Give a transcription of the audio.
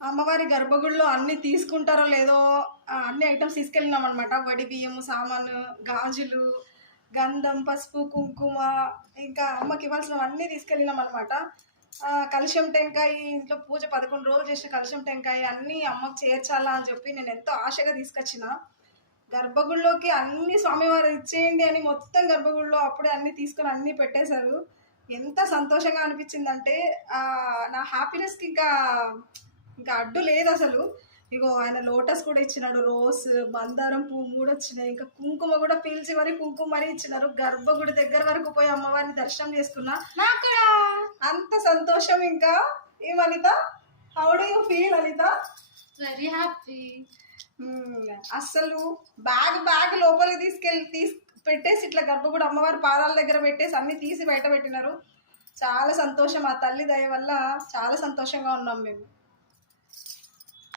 అమ్మవారి గర్భగుడిలో అన్ని తీసుకుంటారో లేదో అన్ని ఐటమ్స్ తీసుకెళ్ళినాం అనమాట. వడి బియ్యము, సామాను, గాజులు, గంధం, పసుపు, కుంకుమ, ఇంకా అమ్మకి ఇవ్వాల్సినవన్నీ తీసుకెళ్ళినాం అనమాట. కలశం టెంకాయ, ఇంట్లో పూజ 11 రోజులు చేసిన కలశం టెంకాయ అన్నీ అమ్మకు చేర్చాలా అని చెప్పి నేను ఎంతో ఆశగా తీసుకొచ్చిన. గర్భగుడిలోకి అన్ని స్వామివారు ఇచ్చేయండి అని మొత్తం గర్భగుడిలో అప్పుడే అన్నీ తీసుకొని అన్నీ పెట్టేశారు. ఎంత సంతోషంగా అనిపించిందంటే నా హ్యాపీనెస్కి ఇంకా అడ్డు లేదు అసలు. ఇగో ఆయన లోటస్ కూడా ఇచ్చినాడు, రోజ్, మందారం పువ్వు 3 వచ్చినాయి, ఇంకా కుంకుమ కూడా పీల్చి మరి కుంకుమ మరీ ఇచ్చినారు. గర్భగుడి దగ్గర వరకు పోయి అమ్మవారిని దర్శనం చేసుకున్నా. నాకు అంత సంతోషం. ఇంకా ఈ Anitha, how do you feel Anitha? Very happy. అస్సలు బ్యాగ్ లోపలికి పెట్టేసి ఇట్లా గర్భగుడి అమ్మవారి పాదాల దగ్గర పెట్టేసి అన్ని తీసి బయట పెట్టినారు. చాలా సంతోషం. ఆ తల్లి దయ వల్ల చాలా సంతోషంగా ఉన్నాం మేము.